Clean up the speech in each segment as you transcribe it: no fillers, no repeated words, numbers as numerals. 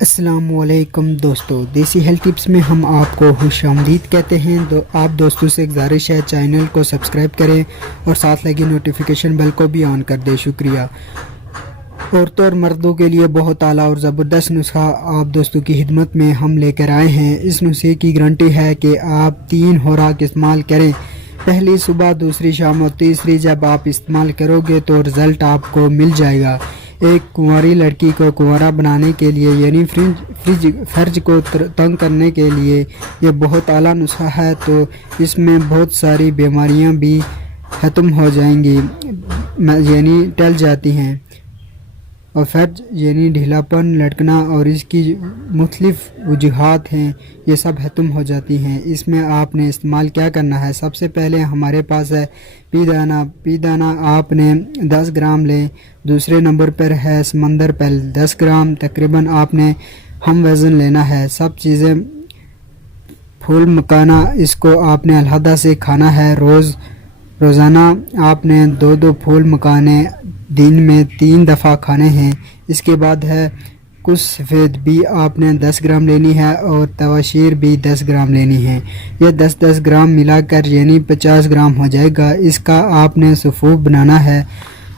السلام علیکم دوستو، دیسی ہیلتھ ٹپس میں ہم آپ کو خوش آمدید کہتے ہیں۔ آپ دوستوں سے گزارش ہے چینل کو سبسکرائب کریں اور ساتھ لگی نوٹیفیکیشن بیل کو بھی آن کر دیں۔ شکریہ۔ عورتوں اور مردوں کے لیے بہت اعلیٰ اور زبردست نسخہ آپ دوستوں کی خدمت میں ہم لے کر آئے ہیں۔ اس نسخے کی گارنٹی ہے کہ آپ 3 خوراک استعمال کریں، پہلی صبح، دوسری شام اور تیسری جب آپ استعمال کرو گے تو رزلٹ آپ کو مل جائے گا۔ ایک کنواری لڑکی کو کنوارا بنانے کے لیے یعنی فرج کو تنگ کرنے کے لیے یہ بہت اعلیٰ نسخہ ہے، تو اس میں بہت ساری بیماریاں بھی ختم ہو جائیں گی، یعنی ٹل جاتی ہیں، اور فرج یعنی ڈھیلا پن، لٹکنا اور اس کی مختلف وجوہات ہیں، یہ سب ختم ہو جاتی ہیں۔ اس میں آپ نے استعمال کیا کرنا ہے؟ سب سے پہلے ہمارے پاس ہے پی دانہ آپ نے 10 گرام لیں۔ دوسرے نمبر پر ہے سمندر پھل 10 گرام، تقریباً آپ نے ہم وزن لینا ہے۔ سب چیزیں پھول مکانا، اس کو آپ نے علیحدہ سے کھانا ہے۔ روزانہ آپ نے 2 پھول مکانے، دن میں 3 دفعہ کھانے ہیں۔ اس کے بعد ہے کچھ سفید بھی آپ نے 10 گرام لینی ہے، اور تواشیر بھی 10 گرام لینی ہے۔ یہ 10 گرام ملا کر یعنی 50 گرام ہو جائے گا۔ اس کا آپ نے سفوف بنانا ہے،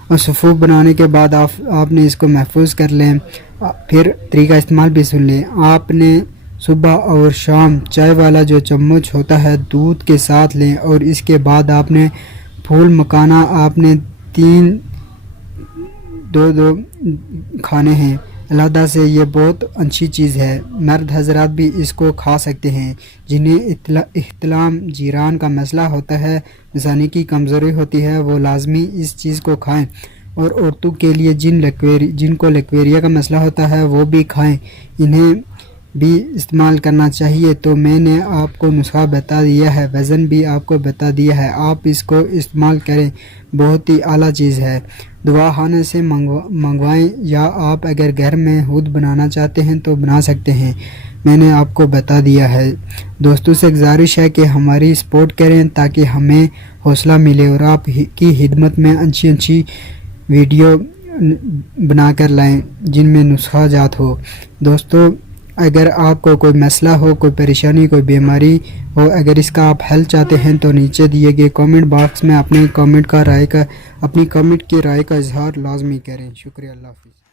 اور سفوف بنانے کے بعد آپ نے اس کو محفوظ کر لیں۔ پھر طریقہ استعمال بھی سن لیں۔ آپ نے صبح اور شام چائے والا جو چمچ ہوتا ہے دودھ کے ساتھ لیں، اور اس کے بعد آپ نے پھول مکانا آپ نے 2 کھانے ہیں علیحدہ سے۔ یہ بہت اچھی چیز ہے، مرد حضرات بھی اس کو کھا سکتے ہیں، جنہیں احتلام جیران کا مسئلہ ہوتا ہے، مثانی کی کمزوری ہوتی ہے، وہ لازمی اس چیز کو کھائیں، اور عورتوں کے لیے جن کو لیکویریا کا مسئلہ ہوتا ہے وہ بھی کھائیں، انہیں بھی استعمال کرنا چاہیے۔ تو میں نے آپ کو نسخہ بتا دیا ہے، وزن بھی آپ کو بتا دیا ہے، آپ اس کو استعمال کریں، بہت ہی اعلیٰ چیز ہے۔ دوا خانے سے منگوائیں، یا آپ اگر گھر میں خود بنانا چاہتے ہیں تو بنا سکتے ہیں، میں نے آپ کو بتا دیا ہے۔ دوستوں سے گزارش ہے کہ ہماری سپورٹ کریں تاکہ ہمیں حوصلہ ملے، اور آپ کی خدمت میں اچھی ویڈیو بنا کر لائیں جن میں نسخہ جات ہو۔ دوستو، اگر آپ کو کوئی مسئلہ ہو، کوئی پریشانی، کوئی بیماری ہو، اگر اس کا آپ حل چاہتے ہیں تو نیچے دیے گئے کامنٹ باکس میں اپنی کامنٹ کی رائے کا اظہار لازمی کریں۔ شکریہ، اللہ حافظ۔